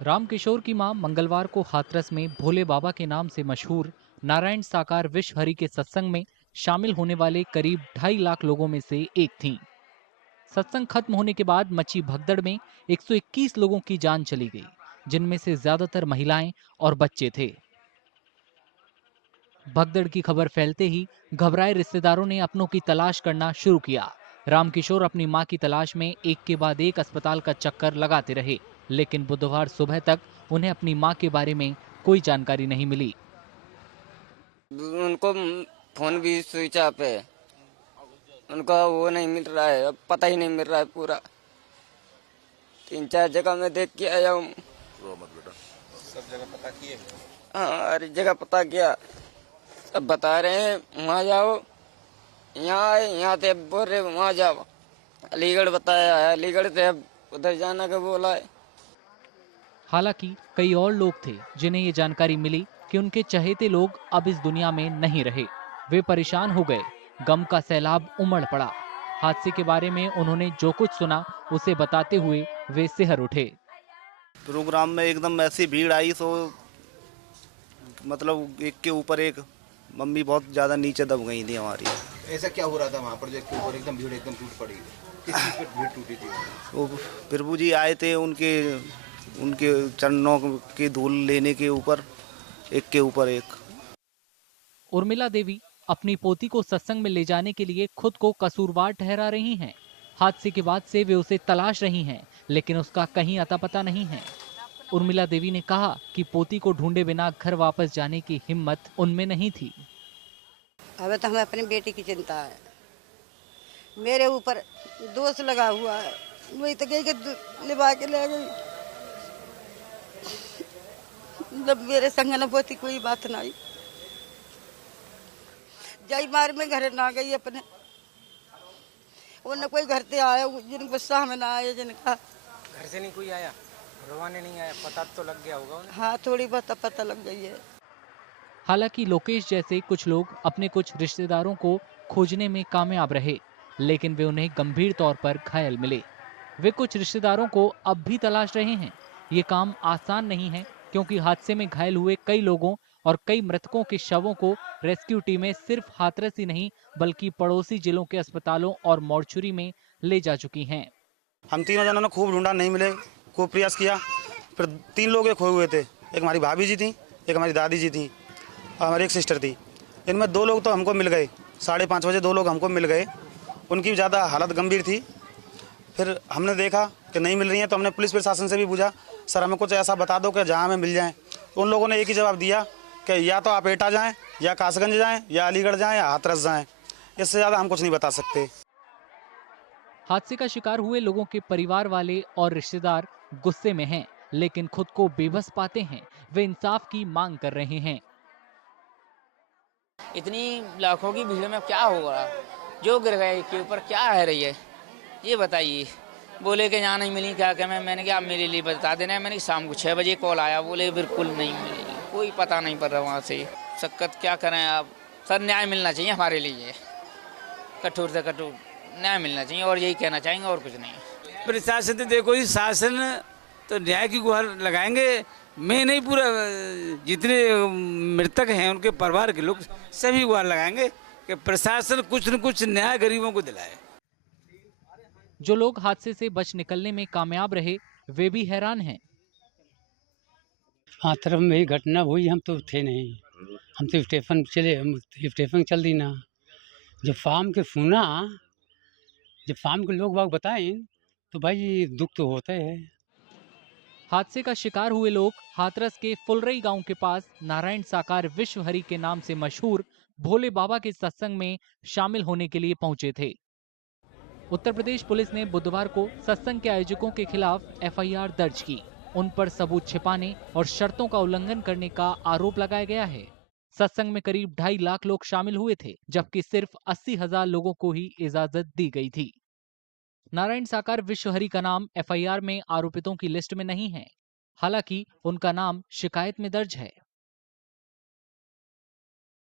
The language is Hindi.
रामकिशोर की मां मंगलवार को हाथरस में भोले बाबा के नाम से मशहूर नारायण साकार विश्व हरि के सत्संग में शामिल होने वाले करीब 2.5 लाख लोगों में से एक थीं। सत्संग खत्म होने के बाद मची भगदड़ में 121 लोगों की जान चली गई, जिनमें से ज्यादातर महिलाएं और बच्चे थे। भगदड़ की खबर फैलते ही घबराए रिश्तेदारों ने अपनों की तलाश करना शुरू किया। रामकिशोर अपनी मां की तलाश में एक के बाद एक अस्पताल का चक्कर लगाते रहे, लेकिन बुधवार सुबह तक उन्हें अपनी मां के बारे में कोई जानकारी नहीं मिली। उनको फोन भी स्विच ऑफ है, उनका वो नहीं मिल रहा है, अब पता ही नहीं मिल रहा है पूरा। 3-4 जगह मैं देख के आया हूँ। रो मत बेटा, सब जगह पता किए? हाँ, हर जगह पता किया। अब बता रहे हैं वहाँ जाओ, यहाँ आए, यहाँ से बोल रहे वहाँ जाओ। अलीगढ़ बताया है, अलीगढ़ से अब उधर जाना का बोला है। हालांकि कई और लोग थे जिन्हें ये जानकारी मिली कि उनके चहेते लोग अब इस दुनिया में नहीं रहे। वे परेशान हो गए, गम का सैलाब उमड़ पड़ा। हादसे के बारे में उन्होंने जो कुछ सुना उसे बताते हुए वे सिहर उठे। प्रोग्राम में एकदम ऐसी भीड़ आई तो मतलब एक के ऊपर एक, मम्मी बहुत ज्यादा नीचे दब गई थी हमारी। ऐसा क्या हो रहा था वहाँ पर जो इसके ऊपर एकदम भीड़ एकदम टूट पड़ी? किस चीज़ पे भीड़ टूटी थी? वो प्रभु जी आए थे, उनके उनके चरणों की धूल लेने के ऊपर, एक के ऊपर एक। उर्मिला देवी अपनी पोती को सत्संग में ले जाने के लिए खुद को कसूरवार ठहरा रही हैं। हादसे के बाद से वे उसे तलाश रही हैं, लेकिन उसका कहीं अता पता नहीं है। उर्मिला देवी ने कहा कि पोती को ढूंढे बिना घर वापस जाने की हिम्मत उनमें नहीं थी। हमें तो हमें अपनी बेटी की चिंता है, मेरे ऊपर दोष लगा हुआ है। वही तो गई कि लिबा के ले गई, जब मेरे संग न होती कोई बात नहीं। जाई मार में घर ना गई अपने, वो न कोई घर से आया जिन गुस्सा में ना आया, जिनका घर से नहीं कोई आया, भगवान नहीं आया, पता तो लग गया होगा उन्हें। हाँ, थोड़ी बहुत पता लग गई है। हालांकि लोकेश जैसे कुछ लोग अपने कुछ रिश्तेदारों को खोजने में कामयाब रहे, लेकिन वे उन्हें गंभीर तौर पर घायल मिले। वे कुछ रिश्तेदारों को अब भी तलाश रहे हैं। ये काम आसान नहीं है, क्योंकि हादसे में घायल हुए कई लोगों और कई मृतकों के शवों को रेस्क्यू टीमें सिर्फ हाथरस ही नहीं बल्कि पड़ोसी जिलों के अस्पतालों और मॉर्चुरी में ले जा चुकी हैं। हम तीनों जनों ने खूब ढूंढा, नहीं मिले, खूब प्रयास किया। फिर 3 लोग एक खोए हुए थे, एक हमारी भाभी जी थी, एक हमारी दादी जी थी और हमारी एक सिस्टर थी। इनमें 2 लोग तो हमको मिल गए, 5:30 बजे 2 लोग हमको मिल गए। उनकी ज़्यादा हालत गंभीर थी। फिर हमने देखा कि नहीं मिल रही हैं, तो हमने पुलिस प्रशासन से भी पूछा, सर हमें कुछ ऐसा बता दो कि जहाँ हमें मिल जाएं। तो उन लोगों ने एक ही जवाब दिया कि या तो आप एटा जाएं, या कासगंज जाएं, या अलीगढ़ जाएं, या हाथरस जाएं। इससे ज़्यादा हम कुछ नहीं बता सकते। हादसे का शिकार हुए लोगों के परिवार वाले और रिश्तेदार गुस्से में हैं, लेकिन खुद को बेबस पाते हैं। वे इंसाफ की मांग कर रहे हैं। इतनी लाखों की भीड़ में क्या होगा, जो गिर गए के ऊपर क्या है रही है, ये बताइए। बोले कि यहाँ नहीं मिली, क्या मैंने कहा आप मेरे लिए बता देना। मैंने शाम को 6 बजे कॉल आया, बोले बिल्कुल नहीं मिली, कोई पता नहीं पड़ रहा वहाँ से। शक्कत क्या करें आप, सर न्याय मिलना चाहिए हमारे लिए, कठोर से कठोर न्याय मिलना चाहिए, और यही कहना चाहेंगे, और कुछ नहीं। प्रशासन तो देखो जी, शासन तो न्याय की गुहार लगाएंगे। मैं नहीं, पूरा जितने मृतक हैं उनके परिवार के लोग सभी गुहार लगाएंगे कि प्रशासन कुछ न कुछ न्याय गरीबों को दिलाए। जो लोग हादसे से बच निकलने में कामयाब रहे, वे भी हैरान हैं। हाँ, तरफ में ही घटना हुई, हम तो थे नहीं, हम तो स्टेशन चले, हम स्टेशन चल दी ना। जब फार्म के सुना, जब फार्म के लोग बाग बताएं तो भाई दुख तो होता है। हादसे का शिकार हुए लोग हाथरस के फुलरई गांव के पास नारायण साकार विश्व हरि के नाम से मशहूर भोले बाबा के सत्संग में शामिल होने के लिए पहुंचे थे। उत्तर प्रदेश पुलिस ने बुधवार को सत्संग के आयोजकों के खिलाफ एफआईआर दर्ज की। उन पर सबूत छिपाने और शर्तों का उल्लंघन करने का आरोप लगाया गया है। सत्संग में करीब 2.5 लाख लोग शामिल हुए थे, जबकि सिर्फ 80,000 लोगों को ही इजाजत दी गई थी। नारायण साकार विश्व हरि का नाम एफआईआर में आरोपितों की लिस्ट में नहीं है, हालांकि उनका नाम शिकायत में दर्ज है।